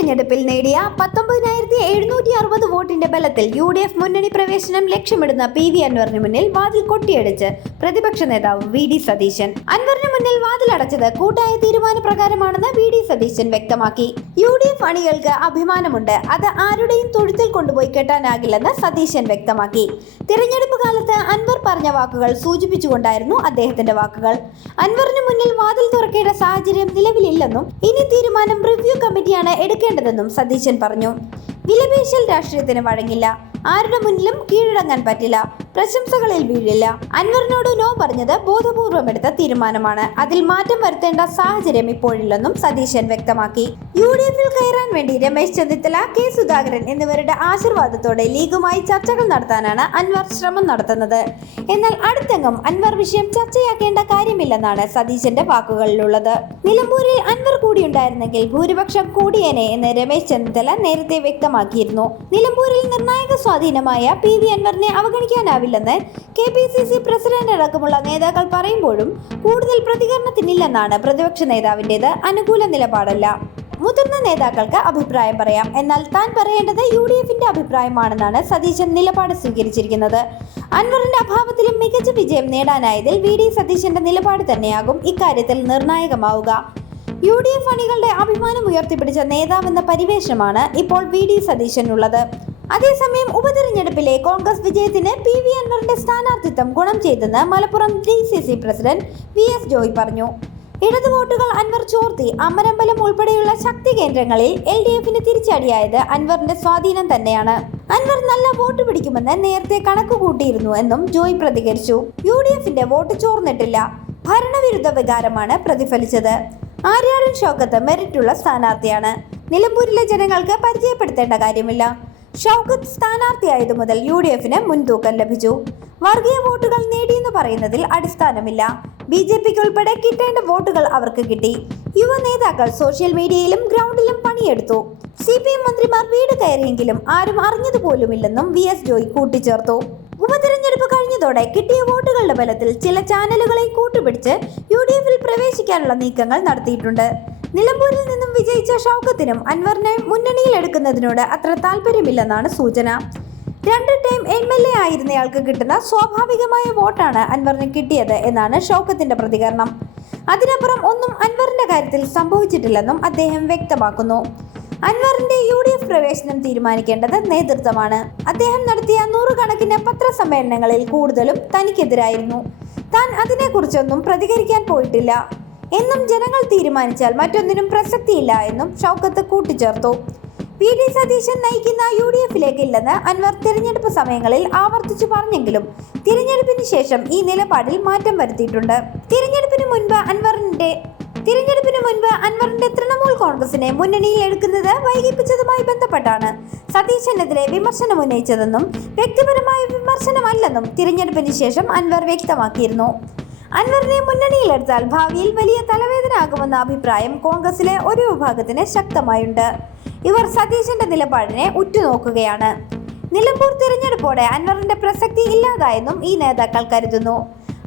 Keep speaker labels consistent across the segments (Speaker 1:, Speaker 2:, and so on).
Speaker 1: തെരഞ്ഞെടുപ്പിൽ നേടിയ പത്തൊമ്പതിനായിരത്തി എഴുന്നൂറ്റി അറുപത് വോട്ടിന്റെ ബലത്തിൽ യു ഡി എഫ് മുന്നണി പ്രവേശനം ലക്ഷ്യമിടുന്ന പി വി അൻവറിന് മുന്നിൽ വാതിൽ കൊട്ടിയടിച്ച് പ്രതിപക്ഷ നേതാവ് വി ഡി സതീശൻ. അൻവറിന് മുന്നിൽ വാതിലടച്ചത് കൂട്ടായ തീരുമാനപ്രകാരമാണെന്ന് വി ഡി സതീശൻ വ്യക്തമാക്കി. യു ഡി എഫ് അണികൾക്ക് അഭിമാനമുണ്ട്. അത് ആരുടെയും തൊഴുത്തിൽ കൊണ്ടുപോയി കെട്ടാനാകില്ലെന്ന് സതീശൻ വ്യക്തമാക്കി. തിരഞ്ഞെടുപ്പ് കാലത്ത് അൻവർ പറഞ്ഞ വാക്കുകൾ സൂചിപ്പിച്ചുകൊണ്ടായിരുന്നു അദ്ദേഹത്തിന്റെ വാക്കുകൾ. അൻവറിന് മുന്നിൽ വാതിൽ തുറക്കേണ്ട സാഹചര്യം നിലവിലില്ലെന്നും ഇനി തീരുമാനം റിവ്യൂ കമ്മിറ്റിയാണ് എടുക്കേണ്ടതെന്നും സതീശൻ പറഞ്ഞു. വിലപേശൽ രാഷ്ട്രീയത്തിന് വഴങ്ങില്ല. ആരുടെ മുന്നിലും കീഴടങ്ങാൻ പറ്റില്ല. പ്രശംസകളിൽ വീഴില്ല. അൻവറിനോട് നോ പറഞ്ഞത് ബോധപൂർവം എടുത്ത തീരുമാനമാണ്. അതിൽ മാറ്റം വരുത്തേണ്ട സാഹചര്യം ഇപ്പോഴില്ലെന്നും സതീശൻ വ്യക്തമാക്കി. യു ഡി എഫിൽ കയറാൻ വേണ്ടി രമേശ് ചെന്നിത്തല കെ സുധാകരൻ എന്നിവരുടെ ആശീർവാദത്തോടെ ലീഗുമായി ചർച്ചകൾ നടത്താനാണ് അൻവർ ശ്രമം നടത്തുന്നത്. എന്നാൽ അടുത്തെങ്ങും അൻവർ വിഷയം ചർച്ചയാക്കേണ്ട കാര്യമില്ലെന്നാണ് സതീശന്റെ വാക്കുകളിലുള്ളത്. നിലമ്പൂരിൽ അൻവർ കൂടിയുണ്ടായിരുന്നെങ്കിൽ ഭൂരിപക്ഷം കൂടിയേനെ എന്ന് രമേശ് ചെന്നിത്തല നേരത്തെ വ്യക്തമാക്കിയിരുന്നു. നിലമ്പൂരിൽ നിർണായക സ്വാധീനമായ പി വി അൻവറിനെ അവഗണിക്കാനാവില്ലെന്ന് K P C C president അടക്കമുള്ള നേതാക്കൾ പറയുമ്പോഴും കൂടുതൽ പ്രതികരണത്തിനില്ലെന്നാണ് പ്രതിപക്ഷ നേതാവിന്റെത് അനുകൂല നിലപാടല്ല. മുതിർന്ന നേതാക്കൾക്ക് അഭിപ്രായം പറയാം. എന്നാൽ താൻ പറയേണ്ടത് യു ഡി എഫിന്റെ അഭിപ്രായമാണെന്നാണ് സതീശൻ നിലപാട് സ്വീകരിച്ചിരിക്കുന്നത്. അൻവറിന്റെ അഭാവത്തിലും മികച്ച വിജയം നേടാനായതിൽ വി ഡി സതീശന്റെ നിലപാട് തന്നെയാകും ഇക്കാര്യത്തിൽ നിർണായകമാവുക. യു ഡി എഫ് അണികളുടെ അഭിമാനം ഉയർത്തിപ്പിടിച്ച നേതാവെന്ന പരിവേഷമാണ് ഇപ്പോൾ വി ഡി സതീശനുള്ളത്. അതേസമയം ഉപതെരഞ്ഞെടുപ്പിലെ കോൺഗ്രസ് വിജയത്തിന് പി വി അൻവറിന്റെ സ്ഥാനാർത്ഥിത്വം ഗുണം ചെയ്തെന്ന് Malappuram D C C president V S Joy പറഞ്ഞു. ഇടതു വോട്ടുകൾ അൻവർ ചോർത്തി അമരമ്പലം ഉൾപ്പെടെയുള്ള ശക്തി കേന്ദ്രങ്ങളിൽ എൽ ഡി എഫിന് തിരിച്ചടിയായത് അൻവറിന്റെ സ്വാധീനം തന്നെയാണ്. അൻവർ നല്ല വോട്ട് പിടിക്കുമെന്ന് നേരത്തെ കണക്ക് കൂട്ടിയിരുന്നു എന്നും ജോയ് പ്രതികരിച്ചു. യു ഡി എഫിന്റെ വോട്ട് ചോർന്നിട്ടില്ല. ഭരണവിരുദ്ധ വികാരമാണ് പ്രതിഫലിച്ചത്. ആര്യാടൻ ഷോക്കത്ത് മെറിറ്റുള്ള സ്ഥാനാർത്ഥിയാണ്. നിലമ്പൂരിലെ ജനങ്ങൾക്ക് പരിചയപ്പെടുത്തേണ്ട കാര്യമില്ല. ഷൗക്കത്ത് സ്ഥാനാർത്ഥിയായതു മുതൽ യു ഡി എഫിന് മുൻതൂക്കം ലഭിച്ചു. വർഗീയ വോട്ടുകൾ നേടിയെന്ന് പറയുന്നതിൽ അടിസ്ഥാനമില്ല. ബി ജെ പിക്ക് ഉൾപ്പെടെ കിട്ടേണ്ട വോട്ടുകൾ അവർക്ക് കിട്ടി. യുവ നേതാക്കൾ സോഷ്യൽ മീഡിയയിലും ഗ്രൗണ്ടിലും പണിയെടുത്തു. സി പി എം മന്ത്രിമാർ വീട് കയറിയെങ്കിലും ആരും അറിഞ്ഞതുപോലുമില്ലെന്നും വി എസ് ജോയ് കൂട്ടിച്ചേർത്തു. ഉപതെരഞ്ഞെടുപ്പ് കഴിഞ്ഞതോടെ കിട്ടിയ വോട്ടുകളുടെ ബലത്തിൽ ചില ചാനലുകളെ കൂട്ടുപിടിച്ച് യു ഡി എഫിൽ പ്രവേശിക്കാനുള്ള നീക്കങ്ങൾ നടത്തിയിട്ടുണ്ട്. നിലമ്പൂരിൽ നിന്നും വിജയിച്ച ഷൗക്കത്തിനും അൻവറിനെ മുന്നണിയിൽ എടുക്കുന്നതിനോട് അത്ര താല്പര്യമില്ലെന്നാണ് സൂചന. രണ്ട് ടൈം എം എൽ എ ആയിരുന്നയാൾക്ക് കിട്ടുന്ന സ്വാഭാവികമായ വോട്ടാണ് അൻവറിന് കിട്ടിയത് എന്നാണ് ഷൗക്കത്തിന്റെ പ്രതികരണം. അതിനപ്പുറം ഒന്നും അൻവറിന്റെ കാര്യത്തിൽ സംഭവിച്ചിട്ടില്ലെന്നും അദ്ദേഹം വ്യക്തമാക്കുന്നു. അൻവറിന്റെ യു ഡി എഫ് പ്രവേശനം തീരുമാനിക്കേണ്ടത് നേതൃത്വമാണ്. അദ്ദേഹം നടത്തിയ നൂറുകണക്കിന് പത്രസമ്മേളനങ്ങളിൽ കൂടുതലും തനിക്കെതിരായിരുന്നു. താൻ അതിനെക്കുറിച്ചൊന്നും പ്രതികരിക്കാൻ പോയിട്ടില്ല. എന്നും ജനങ്ങൾ തീരുമാനിച്ചാൽ മറ്റൊന്നിനും പ്രസക്തിയില്ല എന്നും ഷൗക്കത്ത് കൂട്ടിച്ചേർത്തു. വി ഡി സതീശൻ നയിക്കുന്ന യു ഡി എഫിലേക്ക് ഇല്ലെന്ന് അൻവർ തിരഞ്ഞെടുപ്പ് സമയങ്ങളിൽ ആവർത്തിച്ചു പറഞ്ഞെങ്കിലും തിരഞ്ഞെടുപ്പിന് ശേഷം ഈ നിലപാടിൽ മാറ്റം വരുത്തിയിട്ടുണ്ട്. തിരഞ്ഞെടുപ്പിന് മുൻപ് അൻവറിന്റെ തിരഞ്ഞെടുപ്പിന് മുൻപ് അൻവറിന്റെ തൃണമൂൽ കോൺഗ്രസിനെ മുന്നണിയിൽ എടുക്കുന്നത് വൈകിപ്പിച്ചതുമായി ബന്ധപ്പെട്ടാണ് സതീശനെതിരെ വിമർശനം ഉന്നയിച്ചതെന്നും വ്യക്തിപരമായ വിമർശനമല്ലെന്നും തിരഞ്ഞെടുപ്പിന് ശേഷം അൻവർ വ്യക്തമാക്കിയിരുന്നു. അൻവറിനെ മുന്നണിയിലെടുത്താൽ ഭാവിയിൽ വലിയ തലവേദന ആകുമെന്ന അഭിപ്രായം കോൺഗ്രസിലെ ഒരു വിഭാഗത്തിന് ശക്തമായുണ്ട്. ഇവർ സതീശന്റെ നിലപാടിനെ ഉറ്റുനോക്കുകയാണ്. നിലമ്പൂർ തിരഞ്ഞെടുപ്പോടെ അൻവറിന്റെ പ്രസക്തി ഇല്ലാതായെന്നും ഈ നേതാക്കൾ കരുതുന്നു.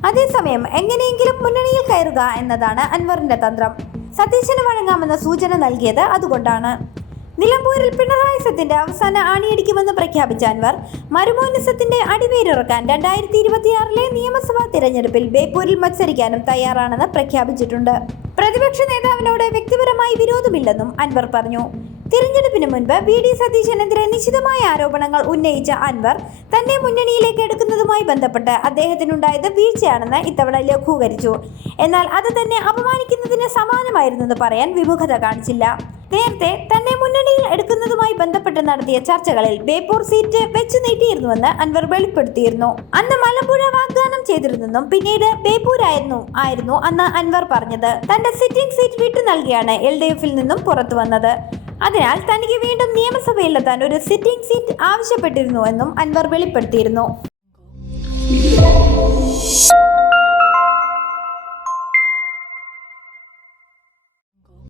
Speaker 1: അതേസമയം എങ്ങനെയെങ്കിലും മുന്നണിയിൽ കയറുക എന്നതാണ് അൻവറിന്റെ തന്ത്രം. സതീശന് വഴങ്ങാമെന്ന സൂചന നൽകിയത് അതുകൊണ്ടാണ്. നിലമ്പൂരിൽ പിണറായി സത്തിന്റെ അവസാന ആണിയടിക്കുമെന്ന് പ്രഖ്യാപിച്ച അൻവർ മരുമോനിസത്തിന്റെ അടിവേരിറക്കാൻ രണ്ടായിരത്തി ഇരുപത്തിയാറിലെ നിയമസഭാ തിരഞ്ഞെടുപ്പിൽ ബേപ്പൂരിൽ മത്സരിക്കാനും തയ്യാറാണെന്ന് പ്രഖ്യാപിച്ചിട്ടുണ്ട്. പ്രതിപക്ഷ നേതാവിനോട് വ്യക്തിപരമായി വിരോധമില്ലെന്നും അൻവർ പറഞ്ഞു. തിരഞ്ഞെടുപ്പിന് മുൻപ് വി ഡി സതീശനെതിരെ നിശിതമായ ആരോപണങ്ങൾ ഉന്നയിച്ച അൻവർ തന്നെ മുന്നണിയിലേക്ക് എടുക്കുന്നതുമായി ബന്ധപ്പെട്ട് അദ്ദേഹത്തിനുണ്ടായത് വീഴ്ചയാണെന്ന് ഇത്തവണ ലഘൂകരിച്ചു. എന്നാൽ അത് തന്നെ അപമാനിക്കുന്നതിന് സമാനമായിരുന്നെന്ന് പറയാൻ വിമുഖത കാണിച്ചില്ല. നേരത്തെ തന്നെ മുന്നണിയിൽ എടുക്കുന്നതുമായി ബന്ധപ്പെട്ട് നടത്തിയ ചർച്ചകളിൽ ബേപ്പൂർ സീറ്റ് വെച്ചു നീട്ടിയിരുന്നുവെന്ന് അൻവർ വെളിപ്പെടുത്തിയിരുന്നു. അന്ന് മലമ്പുഴ വാഗ്ദാനം ചെയ്തിരുന്നെന്നും പിന്നീട് ബേപ്പൂരായിരുന്നു ആയിരുന്നു അന്ന് അൻവർ പറഞ്ഞത്. തന്റെ സിറ്റിംഗ് സീറ്റ് വിട്ടു നൽകിയാണ് എൽ ഡി എഫിൽ നിന്നും പുറത്തു വന്നത് അതിനാൽ തനിക്ക് വീണ്ടും നിയമസഭയിലെത്താൻ ഒരു സിറ്റിംഗ് സീറ്റ് ആവശ്യപ്പെട്ടിരുന്നു എന്നും അൻവർ വെളിപ്പെടുത്തിയിരുന്നു.